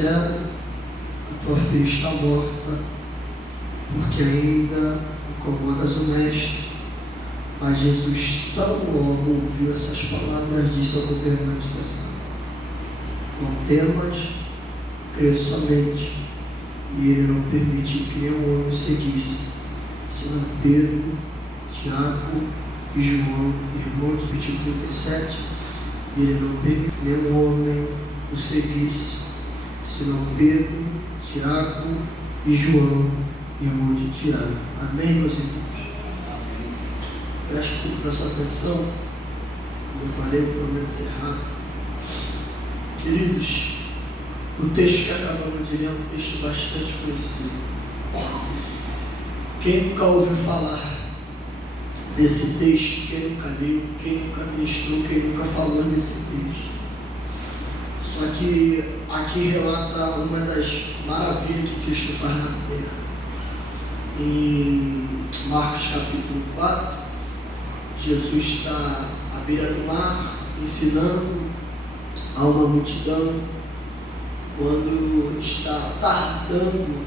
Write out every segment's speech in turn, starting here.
disseram: a tua filha está morta, porque ainda incomodas o mestre. Mas Jesus, tão logo ouviu essas palavras, disse ao governante da sala: não temas, crê somente. E ele não permitiu que nenhum homem o seguisse, senão Pedro, Tiago e João, irmão de Versículo 37. E ele não permitiu que nenhum homem o seguisse, senão Pedro, Tiago e João, irmão de Tiago. Amém, meus irmãos? Preste um pouco da sua atenção. Como eu falei, prometo ser rápido. Queridos, o texto que acabamos de ler é um texto bastante conhecido. Quem nunca ouviu falar desse texto? Quem nunca leu? Quem nunca ministrou? Quem nunca falou desse texto? Só que aqui relata uma das maravilhas que Cristo faz na terra. Em Marcos capítulo 4, Jesus está à beira do mar, ensinando a uma multidão. Quando está tardando,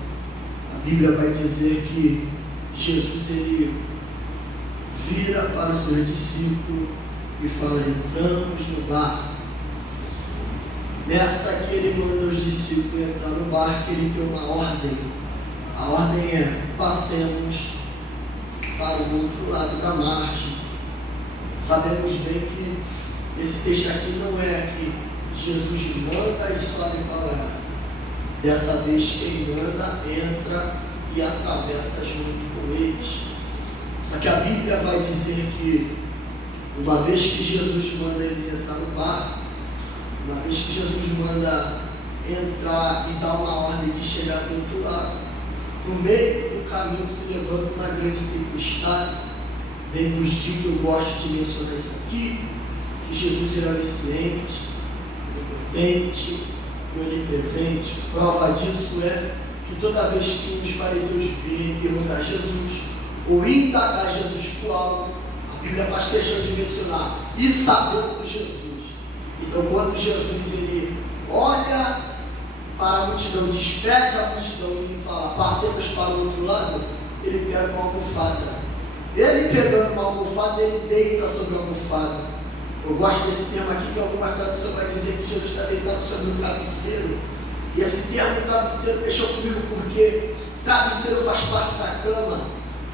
a Bíblia vai dizer que Jesus ele vira para os seus discípulos e fala: entramos no barco. Nessa aqui ele manda os discípulos entrar no barco. Ele tem uma ordem. A ordem é: passemos para o outro lado da margem. Sabemos bem que esse texto aqui não é que Jesus manda e sobe para orar. Dessa vez quem manda entra e atravessa junto com eles. Só que a Bíblia vai dizer que uma vez que Jesus manda eles entrar no barco, uma vez que Jesus manda entrar e dar uma ordem de chegar do outro lado, no meio do caminho se levanta uma grande tempestade. Bem vos digo, eu gosto de mencionar isso aqui, que Jesus era onisciente, onipotente e onipresente. Prova disso é que toda vez que os fariseus virem interrogar Jesus ou indagar Jesus por algo, a Bíblia faz questão de mencionar: e sabendo Jesus. Então, quando Jesus ele olha para a multidão, despede a multidão e fala: passemos para o outro lado, ele pega uma almofada. Ele pegando uma almofada, ele deita sobre a almofada. Eu gosto desse termo aqui, que algumas traduções vai dizer que Jesus está deitado sobre um travesseiro. E esse termo travesseiro mexeu comigo, porque travesseiro faz parte da cama.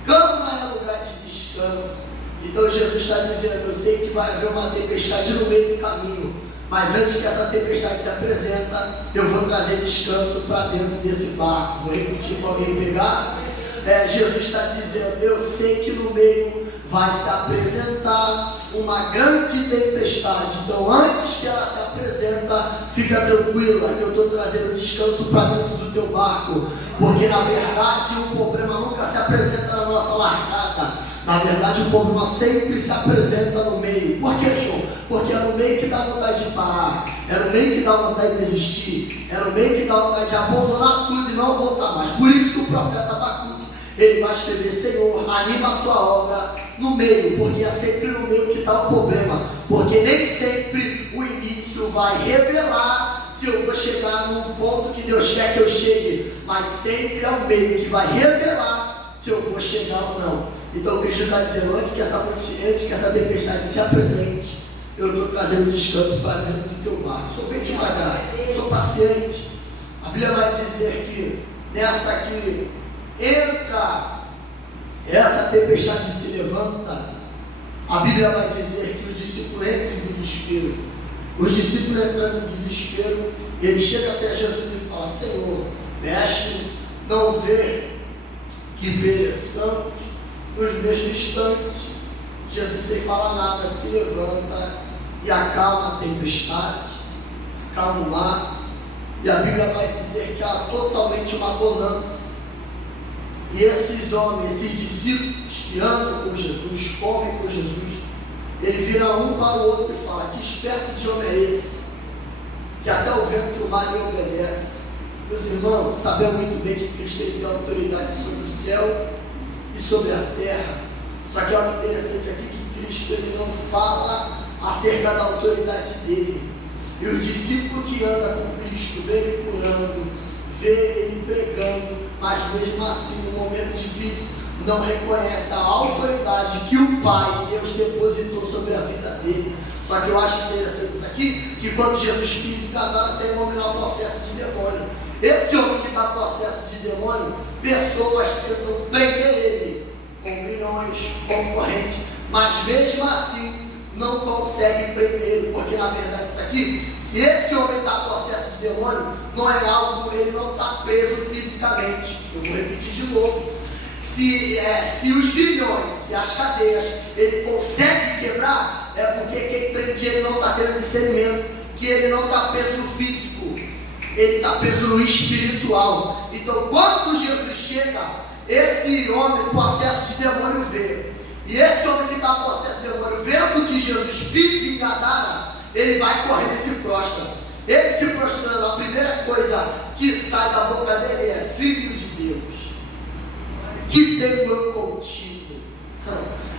Cama é lugar de descanso. Então Jesus está dizendo: eu sei que vai haver uma tempestade no meio do caminho, mas antes que essa tempestade se apresenta, eu vou trazer descanso para dentro desse barco. Vou repetir para alguém pegar. Jesus está dizendo: eu sei que no meio vai se apresentar uma grande tempestade. Então, antes que ela se apresenta, fica tranquila que eu estou trazendo descanso para dentro do teu barco. Porque na verdade o problema nunca se apresenta na nossa largada. Na verdade o problema sempre se apresenta no meio. Por quê, João? Porque é no meio que dá vontade de parar, é no meio que dá vontade de desistir, é no meio que dá vontade de abandonar tudo e não voltar mais. Por isso que o profeta Abacuque, ele vai escrever: Senhor, anima a tua obra no meio, porque é sempre no meio que está o problema. Porque nem sempre o início vai revelar se eu vou chegar no ponto que Deus quer que eu chegue, mas sempre é o meio que vai revelar se eu vou chegar ou não. Então Cristo está dizendo: antes que essa tempestade se apresente, eu estou trazendo descanso para dentro do teu barco. Sou bem devagar, sou paciente. A Bíblia vai dizer que nessa aqui entra, essa tempestade se levanta. A Bíblia vai dizer que os discípulos entram em desespero. Os discípulos entrando em desespero, ele chega até Jesus e fala: Senhor, mestre, não vê que pereçamos nos mesmos instantes? Jesus, sem falar nada, se levanta e acalma a tempestade, acalma o mar. E a Bíblia vai dizer que há totalmente uma bonança. E esses homens, esses discípulos que andam com Jesus, comem com Jesus, ele vira um para o outro e fala: que espécie de homem é esse, que até o vento e o mar lhe obedece? Meus irmãos, sabemos muito bem que Cristo tem autoridade sobre o céu e sobre a terra. Só que algo interessante aqui, que Cristo ele não fala acerca da autoridade dele. E os discípulos que andam com Cristo, veem ele curando, vê ele pregando, mas mesmo assim, no momento difícil, não reconhece a autoridade que o Pai, Deus, depositou sobre a vida dele. Só que eu acho interessante isso aqui, que quando Jesus pisa em Gadara, tem um homem lá processo de demônio. Esse homem que está em processo de demônio, pessoas tentam prender ele com grilhões, com corrente, mas mesmo assim não conseguem prender ele, porque na verdade isso aqui, se esse homem está em processo de demônio, não é algo, ele não está preso fisicamente. Eu vou repetir de novo. Se os grilhões, se as cadeias, ele consegue quebrar, é porque quem prende ele não está tendo discernimento, que ele não está preso no físico, ele está preso no espiritual. Então quando Jesus chega, esse homem em processo de demônio vê, e esse homem que está em processo de demônio, vendo que Jesus pisa em Gadara, ele vai correndo e se prostra. Ele se prostrando, a primeira coisa que sai da boca dele é: Filho de Deus, que tenho eu contigo.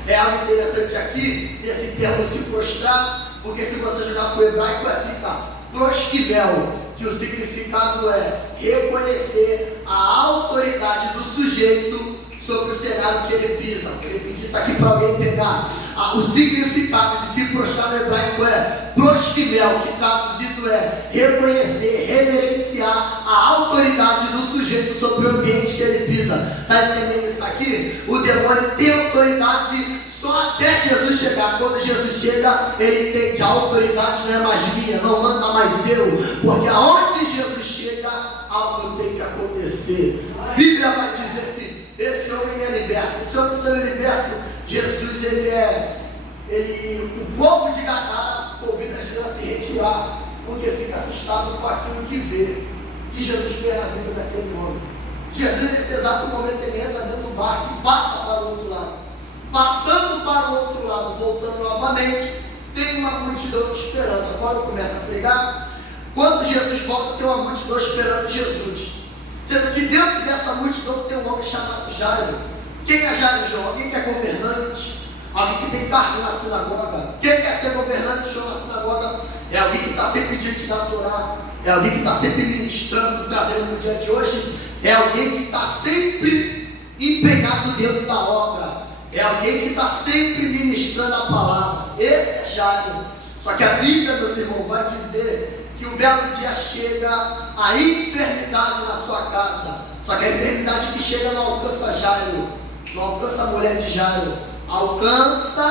É algo interessante aqui, esse termo se prostrar, porque se você jogar para o hebraico, fica prosquibel, que o significado é reconhecer a autoridade do sujeito sobre o cenário que ele pisa. Vou repetir isso aqui para alguém pegar. O significado de se prostrar no hebraico é prosquibel, que traduzido é reconhecer, reverenciar a autoridade do sujeito sobre o ambiente que ele pisa. Está entendendo isso aqui? O demônio tem autoridade só até Jesus chegar. Quando Jesus chega, ele entende: a autoridade não é mais minha, não manda mais eu, porque aonde Jesus chega, algo tem que acontecer. A Bíblia vai dizer que esse homem é liberto. Esse homem sendo liberto, Jesus, o povo de Gadara convida as crianças a se retirar, porque fica assustado com aquilo que vê, que Jesus fez na vida daquele homem. Jesus, nesse exato momento, ele entra dentro do barco e passa para o outro lado. Passando para o outro lado, voltando novamente, tem uma multidão esperando. Agora eu começo a pregar. Quando Jesus volta, tem uma multidão esperando Jesus. Sendo que dentro dessa multidão tem um homem chamado Jairo. Quem é Jairo, João? Alguém que é governante, alguém que tem cargo na sinagoga. Quem quer ser governante, João, na sinagoga? É alguém que está sempre diante da Torá, é alguém que está sempre ministrando, trazendo no dia de hoje, é alguém que está sempre empenhado dentro da obra, é alguém que está sempre ministrando a palavra. Esse é Jairo. Só que a Bíblia, meus irmãos, vai dizer que um belo dia chega a enfermidade na sua casa. Só que a enfermidade que chega não alcança Jairo, não alcança a mulher de Jairo, alcança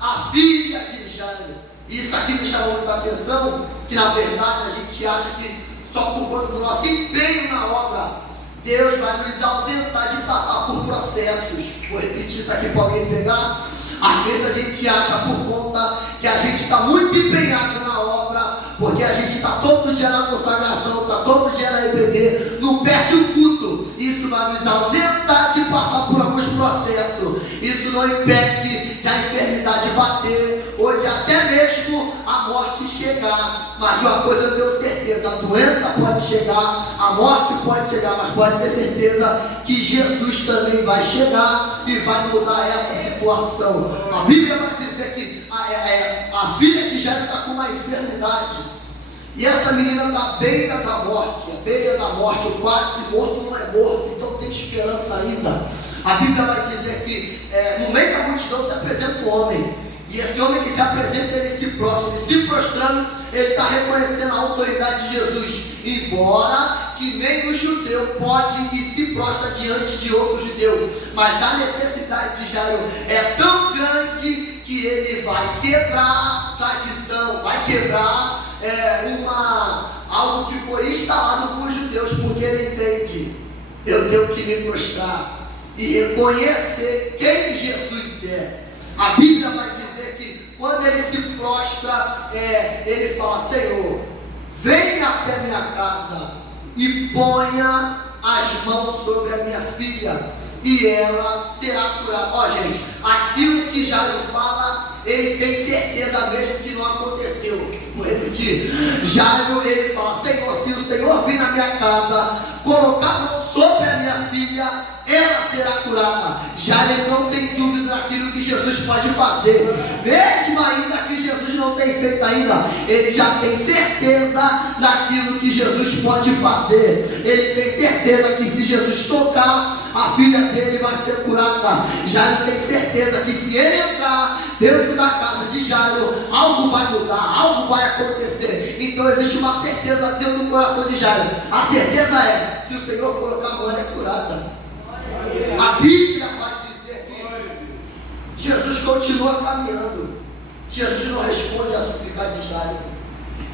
a filha de Jairo. E isso aqui me chamou muita atenção, que na verdade a gente acha que só por conta do nosso empenho na obra, Deus vai nos ausentar de passar por processos. Vou repetir isso aqui para alguém pegar. Às vezes a gente acha por conta que a gente está muito empenhado na obra, porque a gente está todo dia na consagração, está todo dia na EBD, não perde o culto. Isso vai nos ausentar de passar por alguns processos. Isso não impede de a enfermidade bater, ou de até mesmo a morte chegar. Mas de uma coisa eu tenho certeza: a doença pode chegar, a morte pode chegar, mas pode ter certeza que Jesus também vai chegar e vai mudar essa situação. A Bíblia vai dizer que a filha de Jairo está com uma enfermidade, e essa menina está à beira da morte, ou quase morto, não é morto, então tem esperança ainda. A Bíblia vai dizer que no meio da multidão se apresenta um homem, e esse homem que se apresenta, ele se prostra, ele se prostrando, ele está reconhecendo a autoridade de Jesus, embora que nem o judeu pode e se prostra diante de outro judeu, mas a necessidade de Jairo é tão grande que ele vai quebrar tradição, vai quebrar algo que foi instalado por judeus, porque ele entende: eu tenho que me prostrar e reconhecer quem Jesus é. A Bíblia vai dizer que quando ele se prostra, ele fala: Senhor, venha até minha casa e ponha as mãos sobre a minha filha, e ela será curada. Ó, gente, aquilo que Jairo fala, ele tem certeza mesmo que não aconteceu. Vou repetir: Jairo, ele fala: Senhor, se o Senhor vir na minha casa, colocar a mão sobre a minha filha, ela será curada. Jairo não tem dúvida daquilo que Jesus pode fazer, mesmo ainda que Jesus não tem feito ainda, ele já tem certeza daquilo que Jesus pode fazer. Ele tem certeza que se Jesus tocar, a filha dele vai ser curada. Jairo tem certeza que se ele entrar dentro da casa de Jairo, algo vai mudar, algo vai acontecer. Então existe uma certeza dentro do coração de Jairo. A certeza é, se o Senhor colocar a mulher é curada. A Bíblia vai dizer que Jesus continua caminhando. Jesus não responde a súplica de Jairo.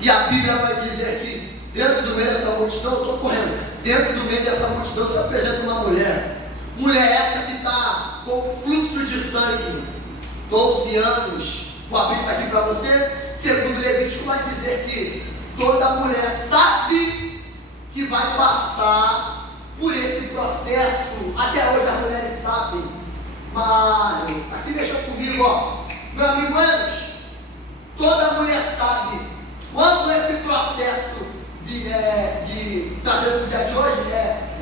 E a Bíblia vai dizer que dentro do meio dessa multidão, eu estou correndo, dentro do meio dessa multidão se apresenta uma mulher. Mulher essa que está com fluxo de sangue, 12 anos. Vou abrir isso aqui para você. Segundo Levítico vai dizer que toda mulher sabe que vai passar por esse processo. Até hoje as mulheres sabem. Mas isso aqui mexeu comigo, ó. Meu amigo Enos, toda mulher sabe quando esse processo de trazer para o dia de hoje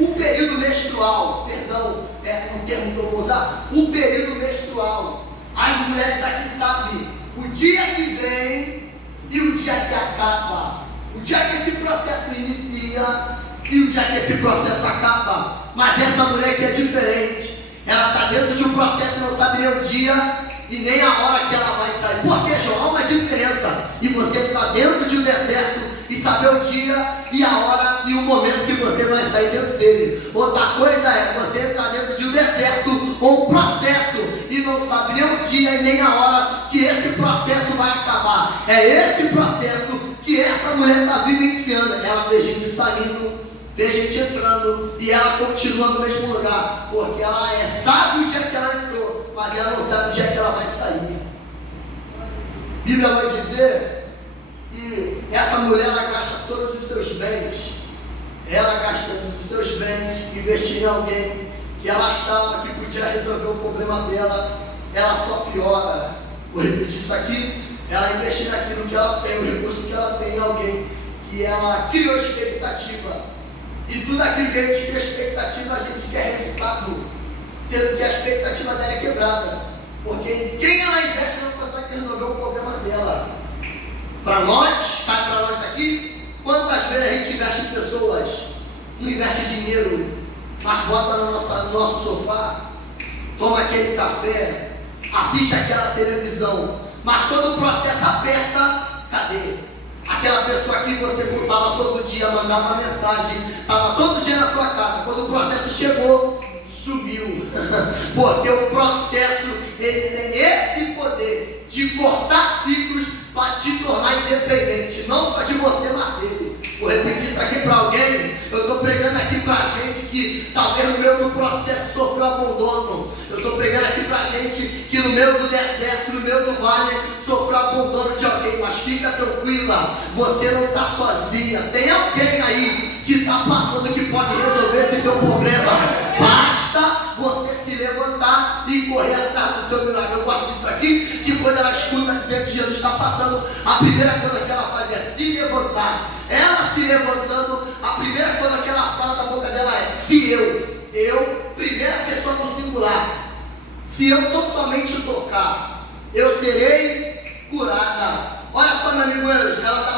o período menstrual, perdão, um termo que eu vou usar, o período menstrual. As mulheres aqui sabem o dia que vem e o dia que acaba, o dia que esse processo inicia e o dia que esse processo acaba. Mas essa mulher aqui é diferente. Ela está dentro de um processo e não sabe nem o dia e nem a hora que ela vai sair. Porque, João, há uma diferença e você está dentro de um deserto e saber o dia e a hora e o momento que você vai sair dentro dele. Outra coisa é você entrar dentro de um deserto ou um processo e não sabe nem o dia e nem a hora que esse processo vai acabar. É esse processo que essa mulher está vivenciando. Ela vê gente saindo, vê gente entrando e ela continua no mesmo lugar, porque ela sabe o dia que ela entrou, mas ela não sabe o dia que ela vai sair. A Bíblia vai dizer que essa mulher ela gasta todos os seus bens, ela gasta todos os seus bens, investindo em alguém que ela achava que podia resolver o problema dela, ela só piora. Vou repetir isso aqui. Ela investir naquilo que ela tem, o recurso que ela tem em alguém que ela criou expectativa. E tudo aquilo que a gente cria expectativa, a gente quer resultado, sendo que a expectativa dela é quebrada. Porque quem ela investe não consegue resolver o problema dela. Para nós, tá para nós aqui, quantas vezes a gente investe em pessoas, não investe dinheiro, mas bota no nosso sofá, toma aquele café, assiste aquela televisão, mas quando o processo aperta, cadê? Aquela pessoa que você estava todo dia, mandava uma mensagem, estava todo dia na sua casa, quando o processo chegou, sumiu. Porque o processo, ele tem esse poder de cortar ciclos para te tornar independente, não só de você, mas dele. Vou repetir isso aqui para alguém. Eu estou pregando aqui para gente que talvez no meio do processo sofreu abandono. Eu estou pregando aqui para gente que no meio do deserto, no meio do vale, sofreu abandono de alguém. Mas fica tranquila, você não está sozinha. Tem alguém aí que está passando que pode resolver esse teu problema. Basta você se levantar e correr atrás do seu milagre. Eu gosto disso aqui, que quando ela escuta dizer que Jesus está passando, a primeira coisa que ela faz é se levantar. Ela se levantando, a primeira coisa que ela fala da boca dela é: se eu, primeira pessoa do singular, se eu tão somente tocar, eu serei curada. Olha só, meu amigo Enos, ela está,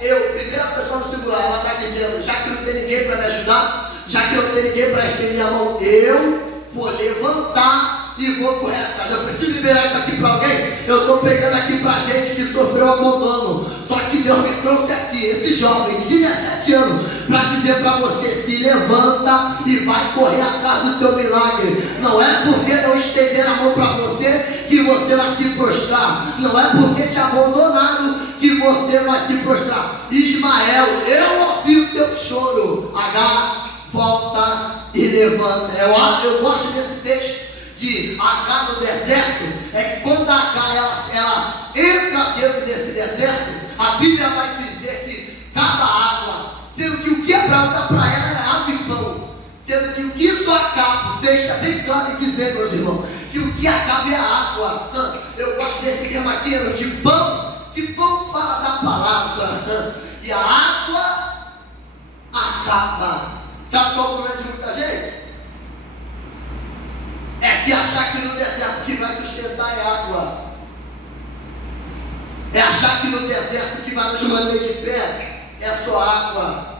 eu, primeira pessoa do singular, ela está dizendo: já que não tem ninguém para me ajudar, já que não tem ninguém para estender a mão, eu vou levantar e vou correr atrás. Eu preciso liberar isso aqui para alguém. Eu estou pregando aqui para gente que sofreu abandono. Só que Deus me trouxe aqui, esse jovem de 17 anos, para dizer para você: se levanta e vai correr atrás do teu milagre. Não é porque não estender a mão para você que você vai se prostrar. Não é porque te abandonaram que você vai se prostrar. Ismael, eu ouvi o teu choro. H, volta e levanta. Eu gosto desse texto de H no deserto. É que quando a H ela entra dentro desse deserto, a Bíblia vai dizer que cada água, sendo que o que Abraão dá para ela é água e pão, sendo que o que isso acaba, o texto está bem claro em dizer, meus irmãos, que o que acaba é a água. Eu gosto desse termo aqui, de pão, que pão fala da palavra, e a água acaba. Sabe qual é o problema de muita gente? É que achar que no deserto que vai sustentar é água. É achar que no deserto que vai nos manter de pé é só água.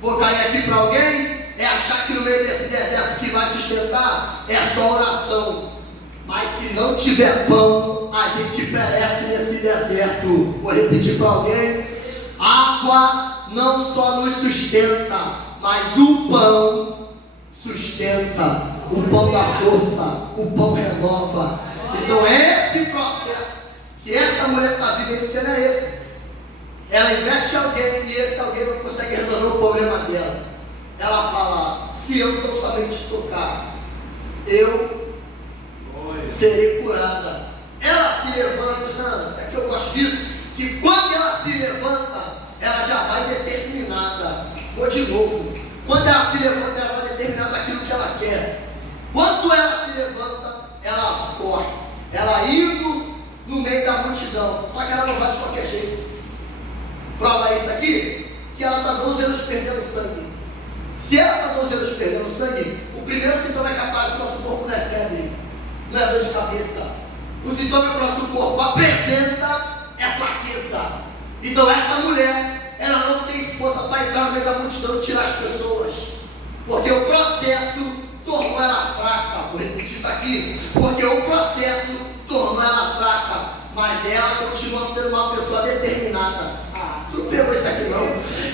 Vou cair aqui para alguém? É achar que no meio desse deserto que vai sustentar é só oração. Mas se não tiver pão, a gente perece nesse deserto. Vou repetir para alguém: água não só nos sustenta, mas o pão sustenta. O pão dá força, o pão renova. Então esse processo que essa mulher está vivenciando é esse. Ela investe em alguém e esse alguém não consegue resolver o problema dela. Ela fala: se eu tão somente tocar, eu serei curada. Ela se levanta, isso aqui eu gosto disso, que quando ela se levanta, ela já vai determinada. Vou de novo. Quando ela se levanta, ela vai determinada aquilo que ela quer. Quando ela se levanta, ela corre. Ela indo no meio da multidão. Só que ela não vai de qualquer jeito. Prova isso aqui, que ela está 12 anos perdendo sangue. Se ela está 12 anos perdendo sangue, o primeiro sintoma é capaz do nosso corpo não é febre, não é dor de cabeça. O sintoma que o nosso corpo apresenta é fraqueza. Então essa mulher, ela não tem força para entrar no meio da multidão e tirar as pessoas, porque o processo tornou ela fraca. Vou repetir isso aqui, porque o processo tornou ela fraca, mas ela continua sendo uma pessoa determinada. Tu não pegou isso aqui não?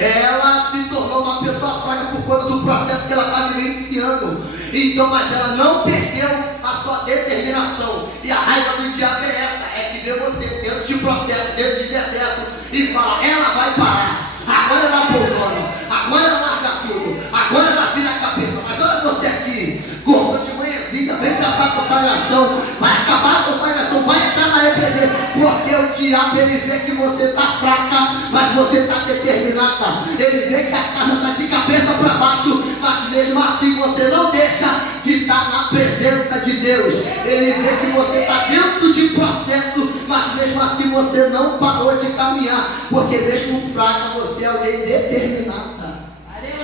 Ela se tornou uma pessoa fraca por conta do processo que ela está vivenciando. Então, mas ela não perdeu a sua determinação. E a raiva do diabo é essa, é que vê você dentro de processo, dentro de deserto, e fala: ela vai parar, agora ela abandona, agora ela larga tudo, agora ela vira a cabeça. Mas olha você aqui, acordou de manhãzinha, vem pensar com consagração, vai acabar a consagração, vai entrar na EPD, porque o diabo, ele vê que você está fraca, mas você está determinada. Ele vê que a casa está de cabeça para baixo, mas mesmo assim você não deixa de estar na presença de Deus. Ele vê que você está dentro de processo, mas mesmo assim você não parou de caminhar, porque mesmo fraca você é alguém determinada.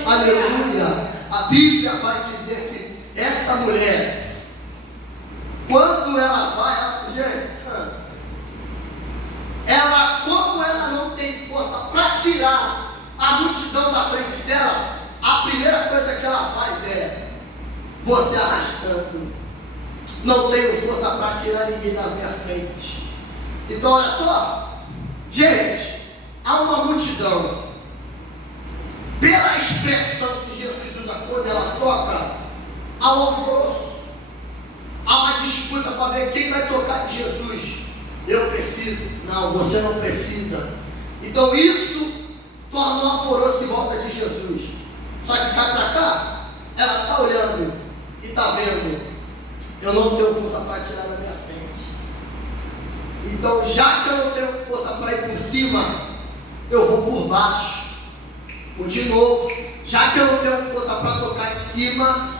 Aleluia. A Bíblia vai dizer que essa mulher, quando ela vai, como ela não tem força para tirar a multidão da frente dela, a primeira coisa que ela faz é: você arrastando, não tenho força para tirar ninguém da minha frente. Então olha só, gente, há uma multidão. Pela expressão que Jesus usa quando ela toca, há um alvoroço, há uma disputa para ver quem vai tocar em Jesus. Eu preciso. Não, você não precisa. Então isso torna um alvoroço em volta de Jesus. Só que cá para cá, ela está olhando e está vendo: eu não tenho força para tirar da minha frente. Então, já que eu não tenho força para ir por cima, eu vou por baixo. Vou de novo. Já que eu não tenho força para tocar em cima,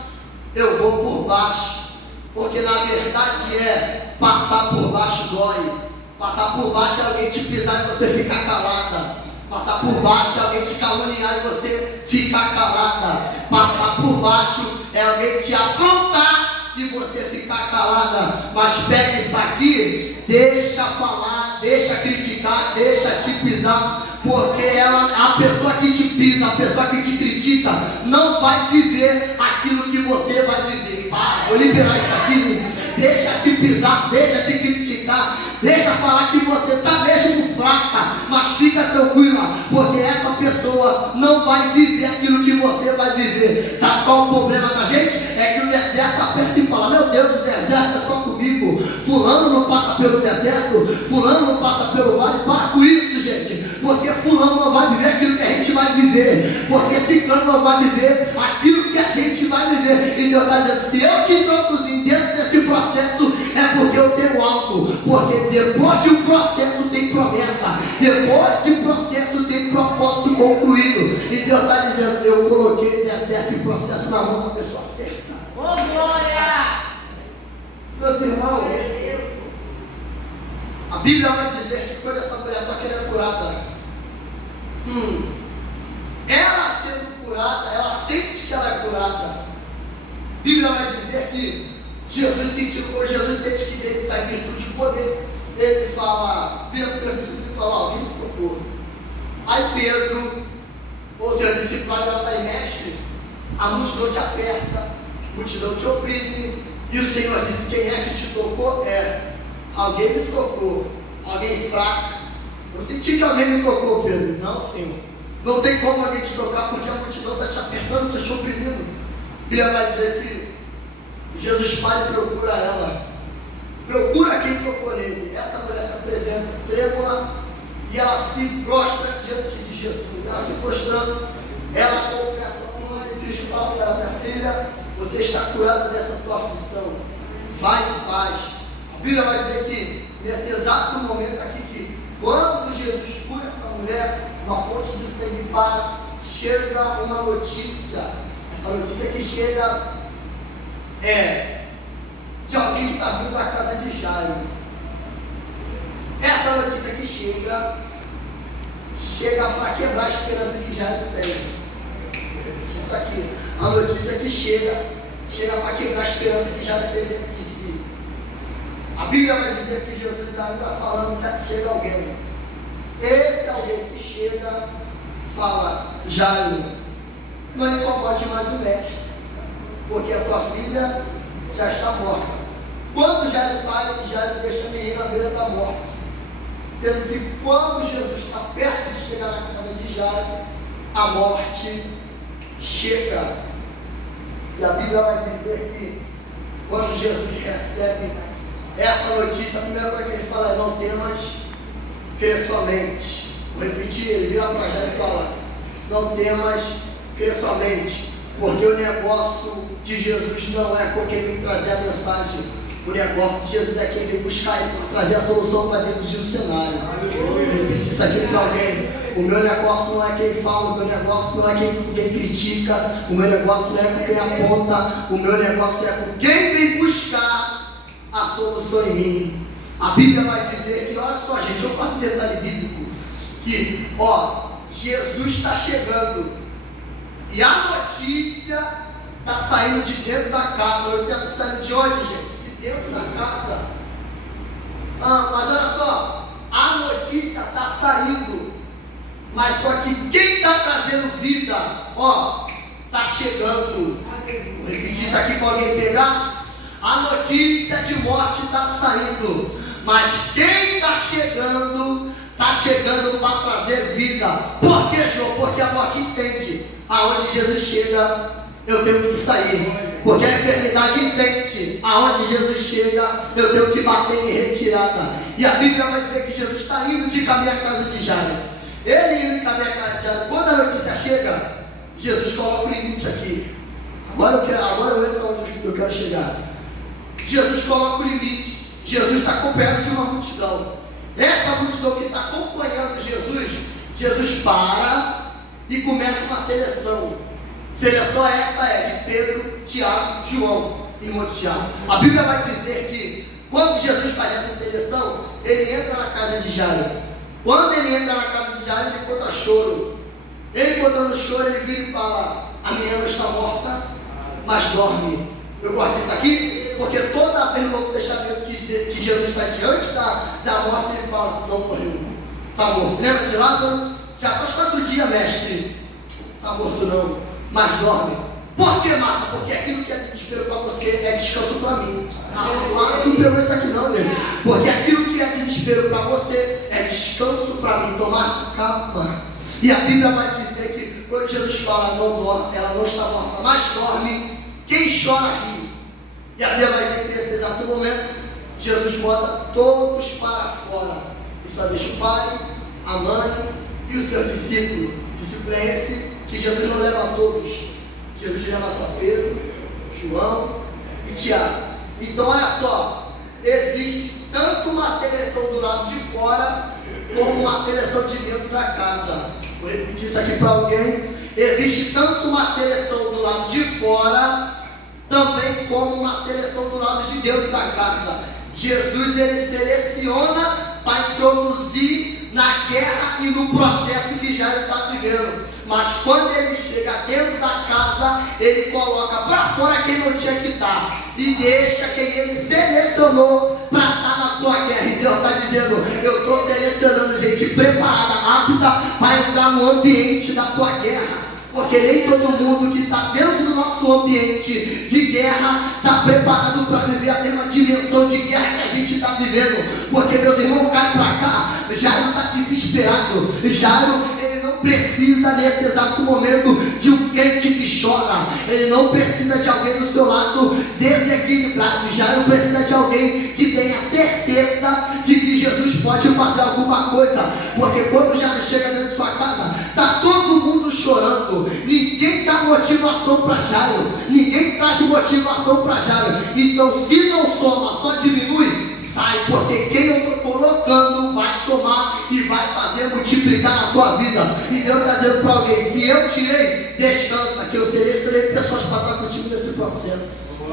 eu vou por baixo. Porque na verdade passar por baixo dói. Passar por baixo é alguém te pisar e você ficar calada. Passar por baixo é alguém te caluniar e você ficar calada. Passar por baixo é alguém te afrontar e você ficar calada. Mas pega isso aqui, deixa falar, deixa criticar, deixa te pisar. Porque a pessoa que te pisa, a pessoa que te critica, não vai viver aquilo que você vai viver. Vou liberar isso aqui. Deixa te pisar, deixa te criticar, deixa falar que você está mesmo fraca, mas fica tranquila, porque essa pessoa não vai viver aquilo que você vai viver. Sabe qual é o problema da gente? É que o deserto aperta e fala: meu Deus, o deserto é só comigo. Fulano não passa pelo deserto, fulano não passa pelo vale. Para com isso, gente, porque fulano não vai viver aquilo que a gente vai viver, porque ciclano não vai viver aquilo que a gente vai viver. E Deus está dizendo: se eu te introduzir dentro desse processo, é porque eu tenho algo, porque depois de um processo tem promessa, depois de um processo tem propósito concluído. E Deus está dizendo: eu coloquei deserto e processo na mão da pessoa certa. Oh, glória! Meus irmãos, a Bíblia vai dizer que quando essa mulher está querendo curada, ela sendo curada, ela sente que ela é curada. A Bíblia vai dizer que Jesus sentiu, quando Jesus sente que dele sai virtude de poder, ele fala, vira para o seu discípulo fala, alguém me tocou. Aí Pedro, ou seja, o discípulo vai para ele, mestre, a multidão te aperta, a multidão te oprime, e o Senhor disse, quem é que te tocou? Alguém me tocou, alguém fraco. Eu senti que alguém me tocou, Pedro. Não, Senhor, não tem como alguém te tocar, porque a multidão está te apertando, está te oprimindo. Bíblia vai dizer que Jesus para e procura ela, procura quem tocou nele. Essa mulher se apresenta trêmula e ela se prostra diante de Jesus. Ela se prostrando, ela confessa tudo. Cristo fala para minha filha, você está curada dessa tua aflição, vai em paz. A Bíblia vai dizer que nesse exato momento aqui, que quando Jesus cura essa mulher, uma fonte de sangue para, chega uma notícia. Essa notícia que chega de alguém que está vindo da casa de Jairo. Essa notícia que chega para quebrar a esperança que Jairo tem. Isso aqui, a notícia que chega para quebrar a esperança que Jairo tem dentro de si. A Bíblia vai dizer que Jesus está falando, se chega alguém. Esse alguém que chega, fala, Jairo, não incomode mais o mestre, porque a tua filha já está morta. Quando Jairo sai, Jairo deixa a menina à beira da morte. Sendo que quando Jesus está perto de chegar na casa de Jairo, a morte chega. E a Bíblia vai dizer que quando Jesus recebe essa notícia, a primeira coisa que ele fala é, não temas, crê somente. Vou repetir, ele vira para Jairo e fala, não temas, crê somente, porque o negócio de Jesus não é com quem vem trazer a mensagem. O negócio de Jesus é quem vem buscar ele para trazer a solução para dentro de um cenário. Vou repetir isso aqui para alguém. O meu negócio não é quem fala, o meu negócio não é quem critica, o meu negócio não é com quem aponta, o meu negócio é com quem vem buscar a solução em mim. A Bíblia vai dizer que, olha só gente, eu gosto de detalhe bíblico, que, Jesus está chegando, e a notícia está saindo de dentro da casa. A notícia está saindo de onde, gente? De dentro da casa. Mas olha só, a notícia está saindo, mas só que quem está trazendo vida, está chegando. Vou repetir isso aqui para alguém pegar. A notícia de morte está saindo, mas quem está chegando para trazer vida. Por que, João? Porque a morte entende, aonde Jesus chega, eu tenho que sair. Porque a enfermidade entende, aonde Jesus chega, eu tenho que bater em retirada. E a Bíblia vai dizer que Jesus está indo de caminho à casa de Jairo. Ele indo de caminho à casa de Jairo. Quando a notícia chega, Jesus coloca o limite aqui. Agora eu entro onde eu quero chegar. Jesus coloca o limite. Jesus está acompanhado de uma multidão. Essa multidão que está acompanhando Jesus para e começa uma seleção. Seleção essa de Pedro, Tiago, João, irmão de Tiago. A Bíblia vai dizer que quando Jesus faz essa seleção, ele entra na casa de Jairo. Quando ele entra na casa de Jairo, ele encontra choro. Ele encontrando choro, ele vira e fala, a menina não está morta, mas dorme. Eu gosto disso aqui, porque toda vez no Novo Testamento que Jesus está diante da morte, ele fala, não morreu, está morto. Lembra de Lázaro? Já faz 4 dias, mestre. Está morto não, mas dorme. Por que, Marta? Porque aquilo que é desespero para você é descanso para mim. Tu não pegou isso aqui não, meu. Porque aquilo que é desespero para você é descanso para mim. Tomar calma. E a Bíblia vai dizer que quando Jesus fala não dorme, ela não está morta, mas dorme, quem chora ri. E a Bíblia vai dizer que nesse exato momento, Jesus bota todos para fora. E só deixa o pai, a mãe e o seu discípulo. O discípulo é esse que Jesus não leva a todos. Jesus leva só Pedro, João e Tiago. Então olha só, existe tanto uma seleção do lado de fora, como uma seleção de dentro da casa. Vou repetir isso aqui para alguém. Existe tanto uma seleção do lado de fora, também como uma seleção do lado de dentro da casa. Jesus, ele seleciona para introduzir na guerra e no processo que Jairo está vivendo. Mas quando ele chega dentro da casa, ele coloca para fora quem não tinha que estar e deixa quem ele selecionou para estar na tua guerra. E Deus está dizendo: eu estou selecionando gente preparada, apta para entrar no ambiente da tua guerra. Porque nem todo mundo que está dentro do nosso ambiente de guerra está preparado para viver a mesma dimensão de guerra que a gente está vivendo. Porque, meus irmãos, cai para cá, Jairo está desesperado. Jairo, ele não precisa nesse exato momento de um crente que chora. Ele não precisa de alguém do seu lado desequilibrado. Jairo precisa de alguém que tenha certeza de que Jesus pode fazer alguma coisa. Porque quando Jairo chega dentro de sua casa, está todo mundo chorando. Ninguém dá motivação para Jairo. Ninguém traz motivação para Jairo. Então, se não soma, só diminui, sai. Porque quem eu estou colocando vai somar e vai fazer multiplicar na tua vida. E Deus está dizendo para alguém: se eu tirei, descansa, que eu selecionei pessoas para estar contigo nesse processo.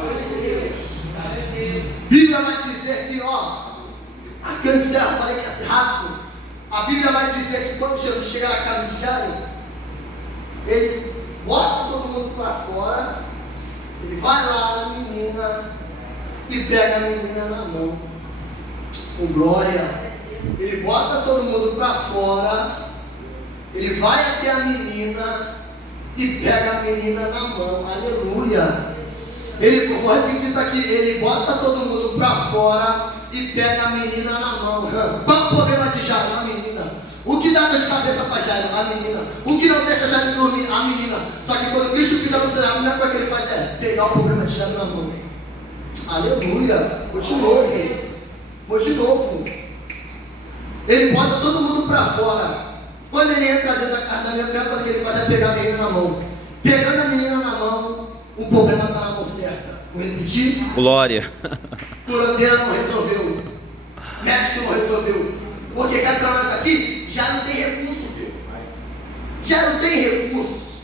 Bíblia vai dizer que, aqui eu encerro, falei que ia ser rápido. A Bíblia vai dizer que quando Jesus chega na casa de Jairo, ele bota todo mundo para fora, ele vai lá na menina e pega a menina na mão. Com glória. Ele bota todo mundo para fora, ele vai até a menina e pega a menina na mão. Aleluia. Vou repetir isso aqui: ele bota todo mundo para fora e pega a menina na mão. Qual o problema de Jairo? A menina. O que dá dor de cabeça para Jairo? A menina. O que não deixa Jairo dormir? A menina. Só que quando Cristo pisa no cenário, a primeira coisa que ele faz é pegar o problema de Jairo na mão. Aleluia. Vou de novo. Ele bota todo mundo para fora. Quando ele entra dentro da casa da menina, a primeira coisa que ele faz é pegar a menina na mão. Pegando a menina na mão, o problema está na mão certa. Vou repetir. Glória. Curandeira não resolveu. Médico não resolveu. Porque cai para nós aqui, já não tem recurso, filho. Já não tem recurso.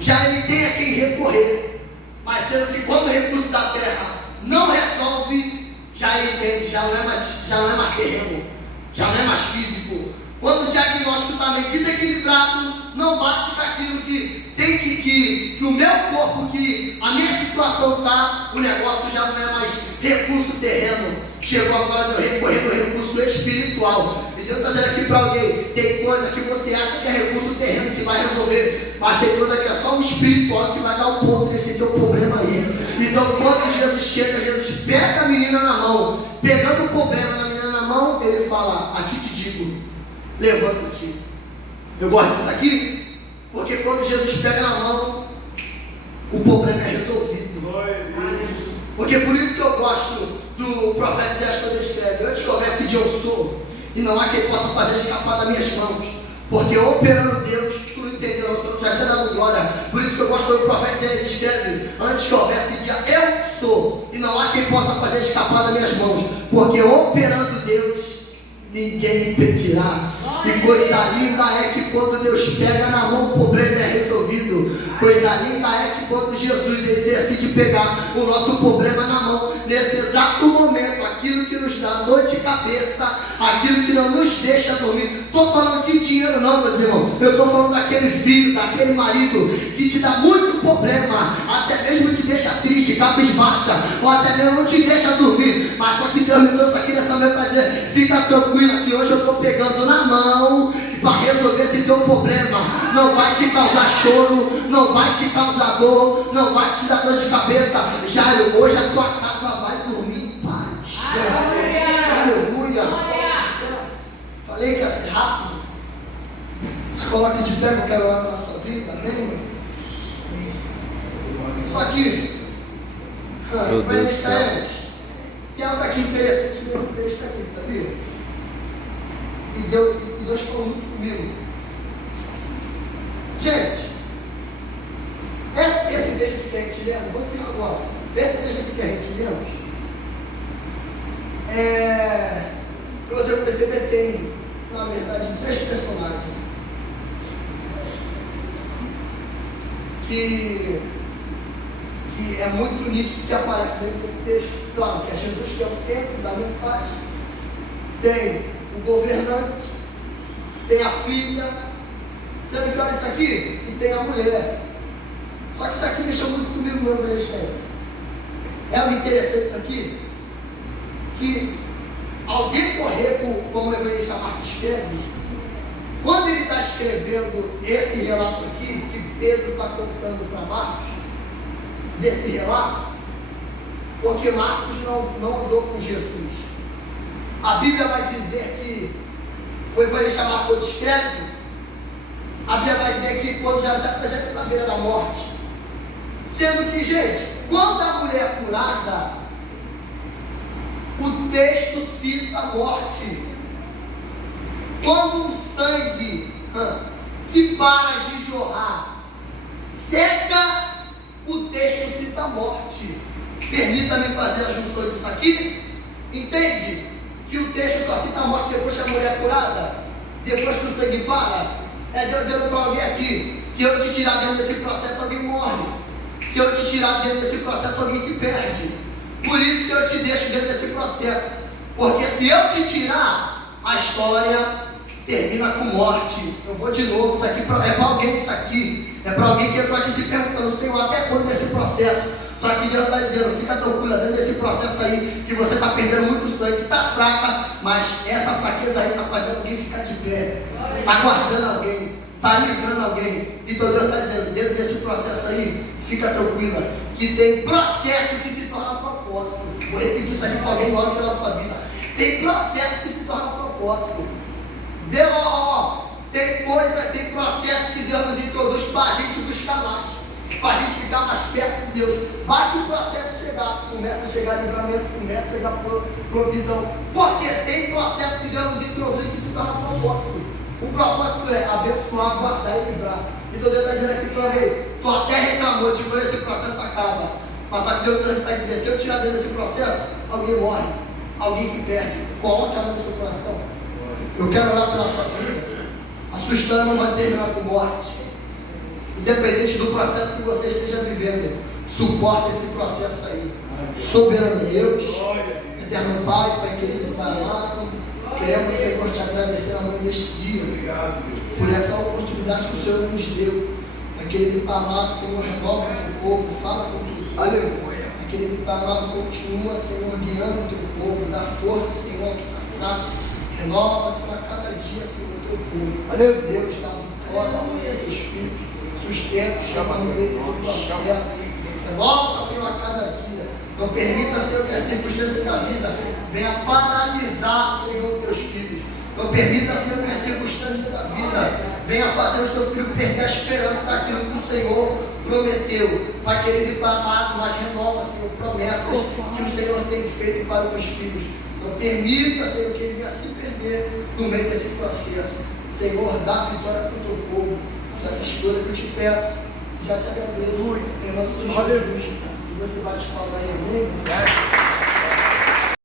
Já ele tem a quem recorrer. Mas sendo que quando o recurso da terra não resolve, já ele entende, já não é mais terreno, já não é mais físico. Quando o diagnóstico está meio desequilibrado, não bate com aquilo que tem que o meu corpo, que a minha situação está, o negócio já não é mais recurso terreno. Chegou agora de eu recorrer no recurso espiritual. E Deus está dizendo aqui para alguém: tem coisa que você acha que é recurso terreno que vai resolver, mas tem coisa que é só um espiritual que vai dar um ponto nesse teu problema aí. Então, quando Jesus chega, Jesus pega a menina na mão. Pegando o problema da menina na mão, ele fala: a ti te digo, levanta-te. Eu gosto disso aqui, porque quando Jesus pega na mão, o problema é resolvido. Porque por isso que eu gosto do profeta Isaías quando ele escreve: antes que houvesse de eu sou, e não há quem possa fazer escapar das minhas mãos. Porque operando Deus, tu não entendeu, você não já tinha dado glória. Por isso que eu gosto quando o profeta Isaías escreve: antes que houvesse dia eu sou, e não há quem possa fazer escapar das minhas mãos. Porque operando Deus, ninguém impedirá. E coisa linda é que quando Deus pega na mão, o problema é resolvido. Coisa linda é que quando Jesus ele decide pegar o nosso problema na mão, nesse exato momento, aquilo que nos dá dor de cabeça, aquilo que não nos deixa dormir. Estou falando de dinheiro não, meus irmãos. Eu estou falando daquele filho, daquele marido que te dá muito problema, até mesmo te deixa triste, cabisbaixa, ou até mesmo não te deixa dormir. Mas só que Deus me trouxe aqui nessa manhã para dizer: fica tranquilo que hoje eu estou pegando na mão para resolver esse teu problema. Não vai te causar choro, não vai te causar dor, não vai te dar dor de cabeça. Jairo, hoje a tua casa vai dormir em paz. Aleluia. Falei que ia ser rápido. Se coloque de pé, eu quero orar pela sua vida, amém? Só que para Israel, tem algo aqui interessante nesse texto aqui, sabia? E Deus falou muito comigo. Gente, esse texto aqui que a gente lemos, vou ensinar agora. Esse texto aqui que a gente lemos, se você perceber, tem, na verdade, 3 personagens que é muito nítido que aparece dentro desse texto. Claro que é Jesus que é o centro da mensagem. Tem o governante, tem a filha, sendo que olha isso aqui, e tem a mulher. Só que isso aqui deixou muito comigo, meu evangelho. É algo interessante isso aqui, que ao decorrer, como o evangelista Marcos escreve, quando ele está escrevendo esse relato aqui, que Pedro está contando para Marcos, desse relato, porque Marcos não andou com Jesus. A Bíblia vai dizer que o evangelista Marcos escreve, a Bíblia vai dizer que quando já se apresenta na beira da morte, sendo que, gente, quando a mulher é curada, o texto cita a morte. Quando um sangue que para de jorrar seca, o texto cita a morte. Permita-me fazer a junção disso aqui. Entende? Que o texto só cita a morte depois que a mulher é curada, depois que o sangue para. É Deus dizendo para alguém aqui: se eu te tirar dentro desse processo, alguém morre. Se eu te tirar dentro desse processo, alguém se perde. Por isso que eu te deixo dentro desse processo. Porque se eu te tirar, a história termina com morte. Eu vou de novo, isso aqui é para alguém, isso aqui é para alguém que entrou aqui se perguntando: Senhor, até quando esse processo? Só que Deus está dizendo: fica tranquila dentro desse processo aí, que você está perdendo muito sangue, está fraca, mas essa fraqueza aí está fazendo alguém ficar de pé, está guardando alguém, está livrando alguém. Então Deus está dizendo: dentro desse processo aí, fica tranquila, que tem processo que se torna propósito. Vou repetir isso aqui para alguém logo pela sua vida. Tem processo que se torna propósito. Deus, tem processo que Deus nos introduz para a gente buscar mais, para a gente ficar mais perto de Deus. Basta o processo chegar, começa a chegar livramento, começa a chegar provisão. Porque tem processo que Deus nos introduz que se torna propósito. O propósito é abençoar, guardar e livrar. Então Deus está dizendo aqui para mim: tu até reclamou, tipo, esse processo acaba. Mas só que Deus está dizendo: se eu tirar dele desse processo, alguém morre, alguém se perde. Coloque a mão no seu coração. Eu quero orar pela sua vida. A sua história não vai terminar com morte. Independente do processo que você esteja vivendo, suporta esse processo aí. Soberano Deus, eterno Pai, Pai querido, Pai amado, queremos, Senhor, te agradecer a manhã deste dia, por essa oportunidade que o Senhor nos deu. Pai querido, Pai amado, Senhor, renova o teu povo, fala com o teu povo. Aleluia. Pai querido, Pai amado, continua, Senhor, guiando o teu povo, dá força, Senhor, que está fraco. Renova, Senhor, a cada dia, Senhor, o teu povo. Aleluia. Deus, dá vitória, Senhor, teus filhos. Sustenta, Senhor, no meio desse processo. Renova, Senhor, a cada dia. Não permita, Senhor, que a circunstância da vida venha paralisar, Senhor, teus filhos. Não permita, Senhor, que a circunstância da vida venha fazer os teus filhos perder a esperança daquilo que o Senhor prometeu. Pai querido e Pai amado, mas renova, Senhor, promessas que o Senhor tem feito para os teus filhos. Não permita, Senhor, que ele venha se perder no meio desse processo. Senhor, dá vitória para o teu povo. Essas coisas que eu te peço, já te agradeço. Em nome de Jesus. E você bate palma aí, amém?